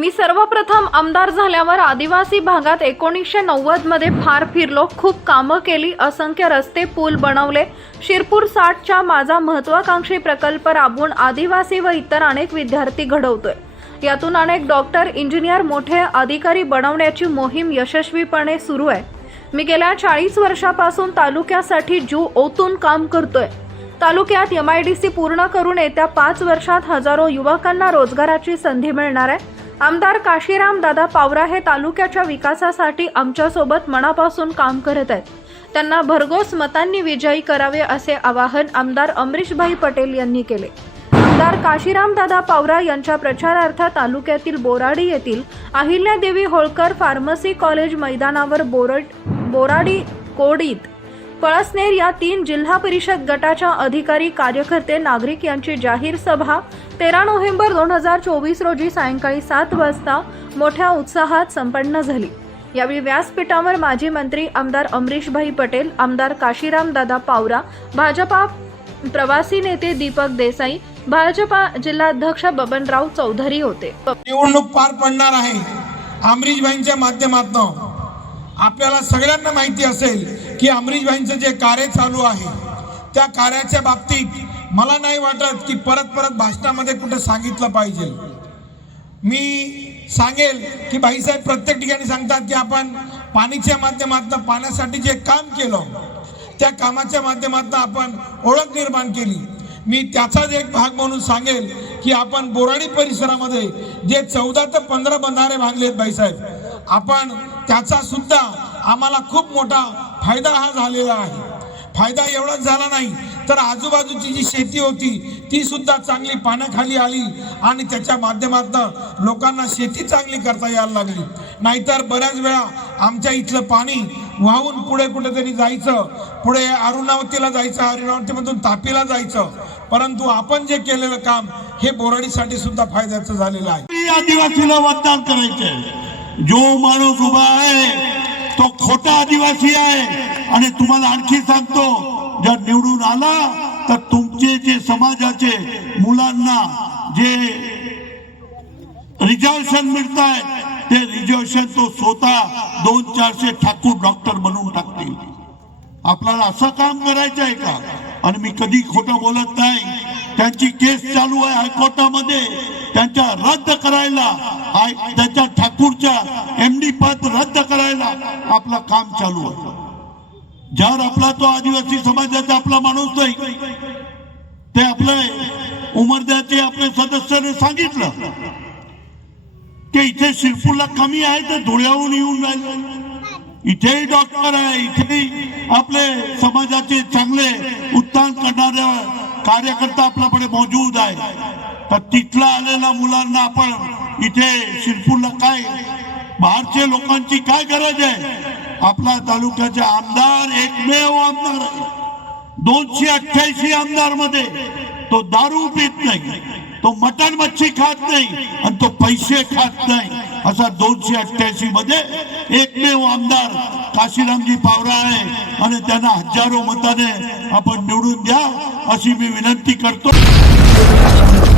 मी सर्वप्रथम आमदार झाल्यावर आदिवासी भागात एकोणीसशे नव्वदमध्ये फार फिरलो खूप कामं केली असंख्य रस्ते पूल बनवले शिरपूर साठच्या माझा महत्वाकांक्षी प्रकल्प राबवून आदिवासी व इतर अनेक विद्यार्थी घडवतोय यातून अनेक डॉक्टर इंजिनियर मोठे अधिकारी बनवण्याची मोहीम यशस्वीपणे सुरू आहे मी गेल्या चाळीस वर्षापासून तालुक्यासाठी जू ओतून काम करतोय तालुक्यात एम आय डी सी पूर्ण करून येत्या पाच वर्षात हजारो युवकांना रोजगाराची संधी मिळणार आहे आमदार काशीराम दादा पावरा हे तालुक्याच्या विकासासाठी आमच्यासोबत मनापासून काम करत आहेत त्यांना भरघोस मतांनी विजयी करावे असे आवाहन आमदार अमरीशभाई पटेल यांनी केले आमदार काशीराम दादा पावरा यांच्या प्रचारार्थ तालुक्यातील बोराडी येथील अहिल्यादेवी होळकर फार्मसी कॉलेज मैदानावर बोरड बोराडी कोडीत पळसनेर या तीन जिल्हा परिषद गटाच्या अधिकारी कार्यकर्ते नागरिक यांची जाहीर सभा तेरा नोव्हेंबर दोन हजार चोवीस रोजी सायंकाळी सात वाजता मोठ्या उत्साहात संपन्न झाली यावेळी व्यासपीठावर माजी मंत्री आमदार अमरीशभाई पटेल आमदार काशीराम दादा पावरा भाजपा प्रवासी नेते दीपक देसाई भाजपा जिल्हाध्यक्ष बबनराव चौधरी होते निवडणूक पार पडणार आहे अमरीशभाईंच्या माध्यमातून आपल्याला सगळ्यांना माहिती असेल की अमरीशभाईंचं जे कार्य चालू आहे त्या कार्याच्या बाबतीत मला नाही वाटत की परत परत भाषणामध्ये कुठं सांगितलं पाहिजे मी सांगेल की भाईसाहेब प्रत्येक ठिकाणी सांगतात की आपण पाणीच्या माध्यमातून पाण्यासाठी जे काम केलं त्या कामाच्या माध्यमातून आपण ओळख निर्माण केली मी त्याचाच एक भाग म्हणून सांगेल की आपण बोराडी परिसरामध्ये जे चौदा ते पंधरा बंधारे बांधलेत भाईसाहेब आपण त्याचा सुद्धा आम्हाला खूप मोठा फायदा हा झालेला आहे फायदा एवढाच झाला नाही तर आजूबाजूची जी शेती होती ती सुद्धा चांगली पाण्याखाली आली आणि त्याच्या माध्यमातून लोकांना शेती चांगली करता यायला लागली नाहीतर बऱ्याच वेळा आमच्या इथलं पाणी वाहून पुढे कुठेतरी जायचं पुढे अरुणावतीला जायचं अरुणावतीमधून तापीला जायचं परंतु आपण जे केलेलं काम हे बोराडीसाठी सुद्धा फायद्याचं झालेलं आहे आदिवासीला मतदान करायचे जो माणूस उभा आहे तो खोटा आदिवासी आहे आणि तुम्हाला आणखी सांगतो जर निवडून आला तर तुमचे जे समाजाचे मुलांना जे रिझर्वेशन मिळत आहे ते रिझर्वेशन तो स्वतः दोन चारशे ठाकूर डॉक्टर बनवून टाकतील आपल्याला असं काम करायचं आहे का आणि मी कधी खोटं बोलत नाही त्यांची केस चालू आहे हायकोर्टामध्ये त्यांच्या रद्द करायला त्यांच्या ठाकूरच्या एमडी पद रद्द करायला आपलं काम चालू आहे ज्यावर आपला तो आदिवासी समाजाचा आपला माणूस नाही ते आपले उमरद्याचे आपले सदस्याने सांगितलं की इथे शिरपूरला कमी आहे तर धुळ्याहून येऊन राहिले इथेही डॉक्टर आहे इथे आपले समाजाचे चांगले उत्थान करणारे कार्यकर्ता आपल्याकडे मौजूद आहे तर तिथला आलेल्या मुलांना आपण इथे शिरपूरला काय बाहेरच्या लोकांची काय गरज आहे आपला तालुक्याचे आमदार एकमेव आमदार दोनशे अठ्ठ्याऐंशी आमदार मध्ये तो दारू पित नाही तो मटन मच्छी खात नाही आणि तो पैसे खात नाही असा दोनशे अठ्ठ्याऐंशी मध्ये एकमेव आमदार काशीरामजी पावरा आहे आणि त्यांना हजारो मताने आपण निवडून द्या अशी मी विनंती करतो